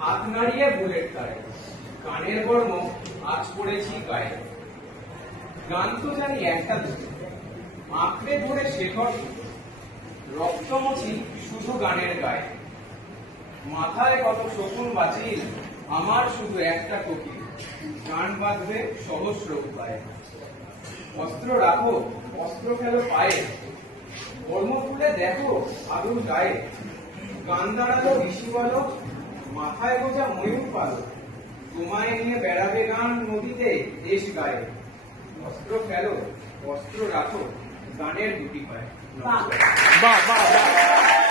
হাত নাড়িয়ে বুলেট তারে, গানের বর্ম আজ পড়েছি গায়ে। গান তো জানি একটা দুটো, আঁকড়ে ধরে শেখর রক্তমুচি শুধু গানের গায়ে। মাথায় কত শকুন বাঁচিল, আমার শুধু একটা কোকিল, গান বাঁধবে সহস্র উপায়ে। অস্ত্র রাখো, অস্ত্র ফেলো পায়ে, কর্ম তুলে দেখো আগুন গায়ে। গান দাঁড়ালো ঋষি বলো, মাথায় বোঝা ময়ূর পালো, তোমায় নিয়ে বেড়াবে গান নদীতে দেশ গায়ে। অস্ত্র ফেলো, অস্ত্র রাখো, গানের দুটি পায়ে। বাহ বাহ বাহ।